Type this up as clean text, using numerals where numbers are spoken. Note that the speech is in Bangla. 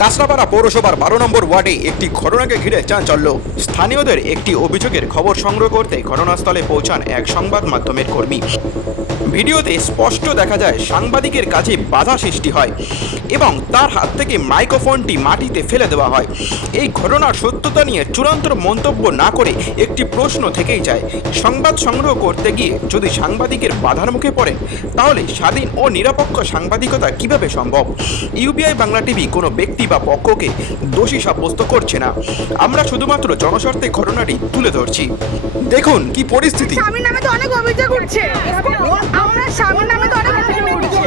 কাঁচরাপাড়া পৌরসভার 12 নম্বর ওয়ার্ডে একটি ঘটনাকে ঘিরে চাঞ্চল্য। স্থানীয়দের একটি অভিযোগের খবর সংগ্রহ করতে ঘটনাস্থলে পৌঁছান এক সংবাদ মাধ্যমের কর্মী। ভিডিওতে স্পষ্ট দেখা যায় সাংবাদিকের কাছে বাধা সৃষ্টি হয় এবং তার হাত থেকে মাইক্রোফোনটি মাটিতে ফেলে দেওয়া হয়। এই ঘটনার সত্যতা নিয়ে চূড়ান্ত মন্তব্য না করে একটি প্রশ্ন থেকেই যায়, সংবাদ সংগ্রহ করতে গিয়ে যদি সাংবাদিকের বাধার মুখে পড়েন তাহলে স্বাধীন ও নিরপেক্ষ সাংবাদিকতা কিভাবে সম্ভব? ইউবিআই বাংলা টিভি কোনো ব্যক্তি বা পক্ষকে দোষী সাব্যস্ত করছে না, আমরা শুধুমাত্র জনস্বার্থে ঘটনাটি তুলে ধরছি। দেখুন কি পরিস্থিতি। স্বামীর নামে তো অনেক অভিযোগ উঠছে, আমরা স্বামীর নামে তো অনেক অভিযোগ উঠছে।